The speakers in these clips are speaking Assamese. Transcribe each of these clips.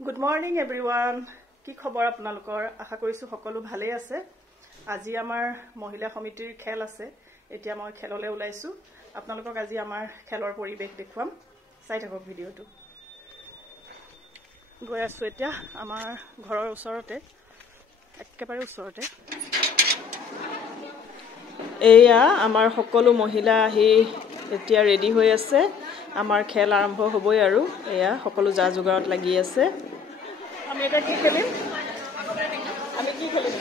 Good morning everyone. কি খবৰ আপোনালোকৰ আশা কৰিছো সকলো ভালে আছে আজি আমাৰ মহিলা সমিতিৰ খেল আছে এতিয়া মই খেললৈ ওলাইছো আপোনালোকক আজি আমাৰ খেলৰ পৰিবেশ দেখুৱাম চাই থাকক ভিডিওটো গৈ আছো এতিয়া আমাৰ ঘৰৰ ওচৰতে একেবাৰে ওচৰতে এয়া আমাৰ সকলো মহিলা আহি এতিয়া ৰেডি হৈ আছে আমাৰ খেল আৰম্ভ হ'বই আৰু এয়া সকলো যা যোগাৰত লাগি আছে আমি এটা কি খেলিম আমি কি খেলিম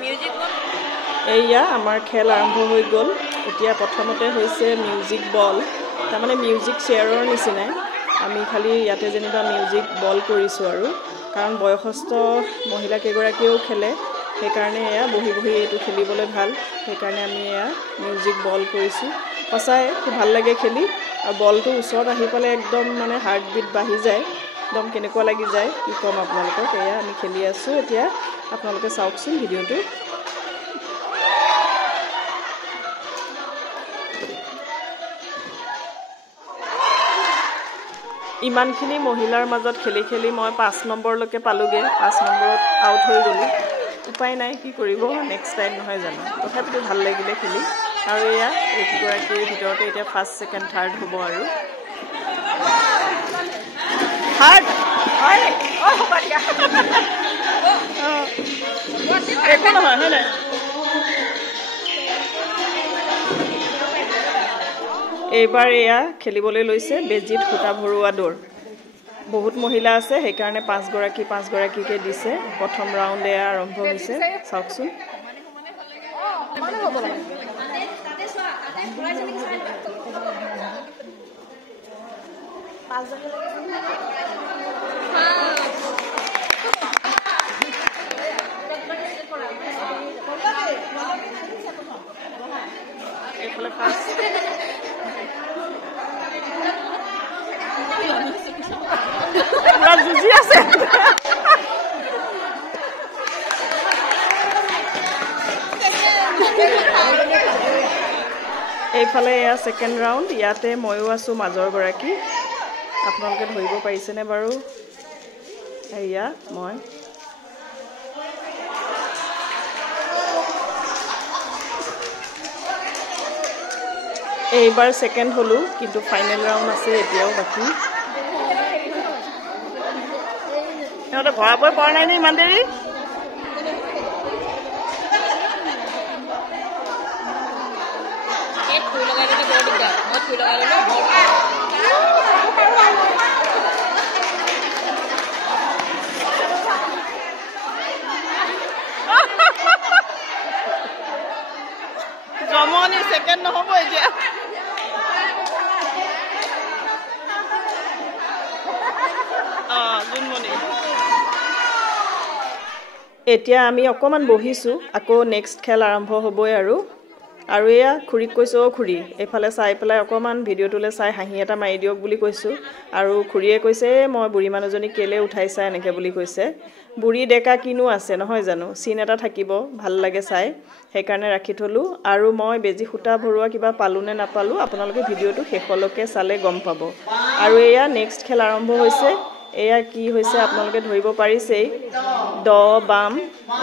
মিউজিক বল এয়া আমাৰ খেল আৰম্ভ হৈ গ'ল এতিয়া প্ৰথমতে হৈছে মিউজিক বল তাৰমানে মিউজিক চেয়াৰৰ নিচিনা আমি খালি ইয়াতে যেনিবা মিউজিক বল কৰিছো আৰু কাৰণ বয়সস্থ মহিলা কেগৰাকীও খেলে সেইকাৰণে এয়া বহি বহি এইটো খেলিবলৈ ভাল সেইকাৰণে আমি এয়া মিউজিক বল কৰিছো সঁচাই খুব ভাল লাগে খেলি আৰু বলটো ওচৰত আহি পালে একদম মানে হাৰ্ট বিট বাঢ়ি যায় একদম কেনেকুৱা লাগি যায় কি কম আপোনালোকক এয়া আমি খেলি আছো এতিয়া আপোনালোকে চাওকচোন ভিডিওটো ইমানখিনি মহিলাৰ মাজত খেলি খেলি মই 5 নম্বৰলৈকে পালোগে 5 নম্বৰত আউট হৈ গলো উপায় নাই কি কৰিব নেক্সট টাইম নহয় জানো তথাপিতো ভাল লাগিলে খেলি আৰু এয়া এইগৰাকীৰ ভিতৰতে এতিয়া ফাৰ্ষ্ট সেকেন্ড থাৰ্ড হ'ব আৰু থাৰ্ড হয় ও হ'ব দিয়া একো নহয় হয় নাই এইবাৰ এয়া খেলিবলৈ লৈছে বেজিত খুটা ভৰুৱা দৌৰ বহুত মহিলা আছে সেইকাৰণে 5 গৰাকীকে দিছে প্ৰথম ৰাউণ্ড এয়া আৰম্ভ হৈছে চাওকচোন এইফালে ফাৰ্ষ্ট পুৰা যুঁজি আছে এইফালে এয়া সেকেন্ড ৰাউণ্ড ইয়াতে ময়ো আছো মাজৰ গৰাকী আপোনালোকে ধৰিব পাৰিছেনে বাৰু এয়া মই এইবাৰ সেকেন্ড হলো কিন্তু ফাইনেল ৰাউণ্ড আছে এতিয়াও বাকি এটা ভৰাবই পৰা নাই নে ইমান দেৰি জমনি সেকেন্ড নহব এতিয়া এতিয়া আমি অকমান বহিছো আকৌ নেক্সট খেল আৰম্ভ হ'বই আৰু এয়া খুৰীক কৈছো ও খুৰী এফালে চাই পেলাই অকমান ভিডিওটোলে চাই হাঁহি এটা মাৰি দিয়ক বুলি কৈছো আৰু খুৰীয়ে কৈছে মই বুঢ়ী মানুহজনী কেলে উঠাইছা এনেকে বুলি কৈছে বুঢ়ী ডেকা কিনো আছে নহয় জানো সিন এটা থাকিব ভাল লাগে চাই সেইকাৰণে ৰাখি থলো আৰু মই বেজি খুটা ভৰুৱা কিবা পালো নে নাপালো আপোনালোকে ভিডিওটো শেষলৈকে চালে গম পাব আৰু এয়া নেক্সট খেল আৰম্ভ হৈছে এয়া কি হৈছে আপোনালোকে ধৰিব পাৰিছেই দ বাম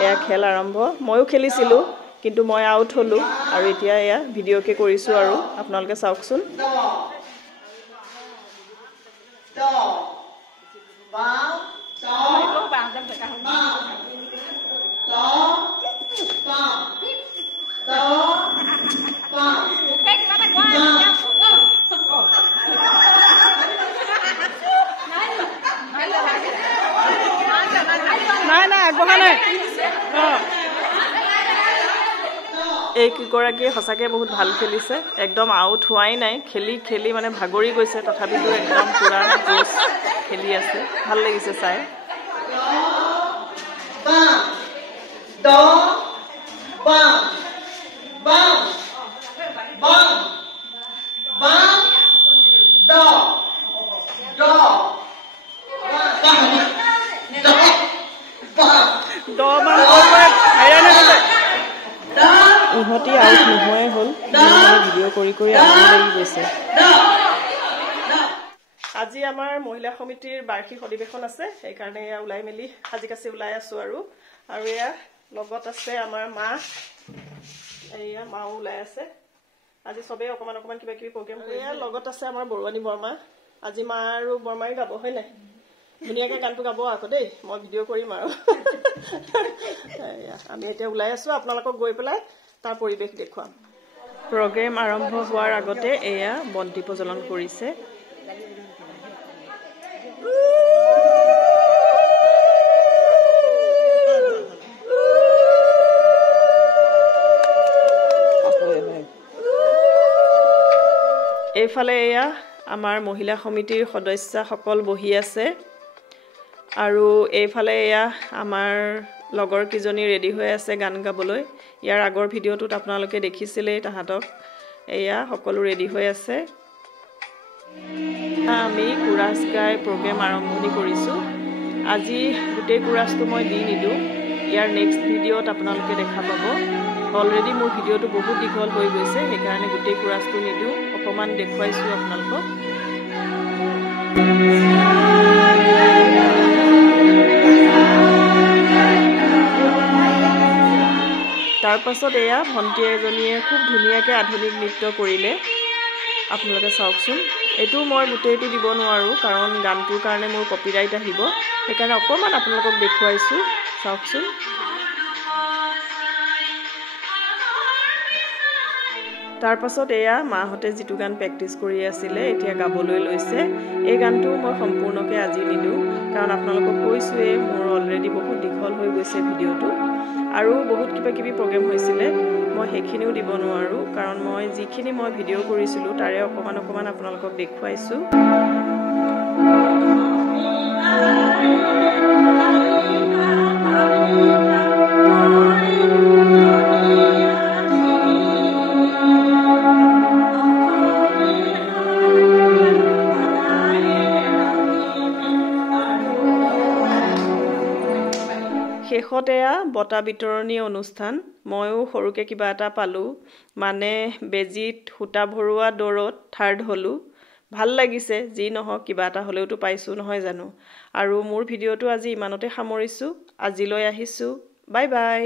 এয়া খেল আৰম্ভ ময়ো খেলিছিলো কিন্তু মই আউট হলো আৰু এতিয়া এয়া ভিডিওকে কৰিছো আৰু আপোনালোকে চাওকচোন দ বাম দ বাম নাই আগবঢ়া নাই এই কিগৰাকীয়ে সঁচাকে বহুত ভাল খেলিছে একদম আউট হোৱাই নাই খেলি খেলি মানে ভাগৰি গৈছে তথাপিতো একদম পুৰা জোশ খেলি আছে ভাল লাগিছে চাই ইহঁতি আউট নোহোৱাই হ'ল ভিডিঅ' কৰি কৰি আমনি লাগি গৈছে আজি আমাৰ মহিলা সমিতিৰ বাৰ্ষিক অধিৱেশন আছে, সেইকাৰণে এয়া ওলাই মেলি সাজি-কাচি ওলাই আছো আৰু এয়া লগত আছে আমাৰ মা, এয়া মাও ওলাই আছে। আজি সবেই অকমান কিবা কিবি প্ৰগ্ৰেম কৰি এয়া লগত আছে আমাৰ বৰুৱানী বৰ্মা। আজি মা আৰু বৰ্মাই গাব, হয় নাই? ধুনীয়াকে গানটো গাব আকৌ দেই, মই ভিডিঅ' কৰিম আৰু আমি এতিয়া ওলাই আছো, আপোনালোকক গৈ পেলাই তাৰ পৰিৱেশ দেখুৱাম। প্ৰগ্ৰেম আৰম্ভ হোৱাৰ আগতে এয়া বন্তি প্ৰজ্বলন কৰিছে। এইফালে এয়া আমাৰ মহিলা সমিতিৰ সদস্যসকল বহি আছে আৰু এইফালে এয়া আমাৰ লগৰ কিজনী ৰেডি হৈ আছে গান গাবলৈ। ইয়াৰ আগৰ ভিডিঅ'টোত আপোনালোকে দেখিছিলেই তাহাঁতক। এয়া সকলো ৰেডি হৈ আছে। আমি কোৰাছ গাই প্ৰগ্ৰেম আৰম্ভণি কৰিছোঁ। আজি গোটেই কোৰাছটো মই দি নিদিওঁ, ইয়াৰ নেক্সট ভিডিঅ'ত আপোনালোকে দেখা পাব। অলৰেডি মোৰ ভিডিঅ'টো বহুত দীঘল হৈ গৈছে, সেইকাৰণে গোটেই কোৰাছটো নিদিওঁ, অকণমান দেখুৱাইছোঁ আপোনালোকক। তাৰ পাছত এয়া ভণ্টি এজনীয়ে খুব ধুনীয়াকৈ আধুনিক নৃত্য কৰিলে, আপোনালোকে চাওকচোন। এইটো মই গোটেইটো দিব নোৱাৰোঁ, কাৰণ গানটোৰ কাৰণে মোৰ কপিৰাইট আহিব, সেইকাৰণে অকণমান আপোনালোকক দেখুৱাইছোঁ, চাওকচোন। তাৰ পাছত এয়া মাহঁতে যিটো গান প্ৰেক্টিছ কৰি আছিলে এতিয়া গাবলৈ লৈছে। এই গানটো মই সম্পূৰ্ণকৈ আজি নিদিওঁ, কাৰণ আপোনালোকক কৈছোঁৱেই মোৰ অলৰেডি বহুত দীঘল হৈ গৈছে ভিডিঅ'টো, আৰু বহুত কিবা কিবি প্ৰগ্ৰেম হৈছিলে, মই সেইখিনিও দিব নোৱাৰোঁ, কাৰণ মই যিখিনি মই ভিডিঅ' কৰিছিলোঁ তাৰে অকণমান আপোনালোকক দেখুৱাইছোঁ। শেষত এয়া বঁটা বিতৰণী অনুষ্ঠান। ময়ো সৰুকৈ কিবা এটা পালোঁ, মানে বেজীত সূতা ভৰোৱা দৌৰত থাৰ্ড হ'লোঁ। ভাল লাগিছে, যি নহওক কিবা এটা হ'লেওতো পাইছোঁ, নহয় জানো? আৰু মোৰ ভিডিঅ'টো আজি ইমানতে সামৰিছোঁ। আজিলৈ আহিছোঁ, বাই বাই।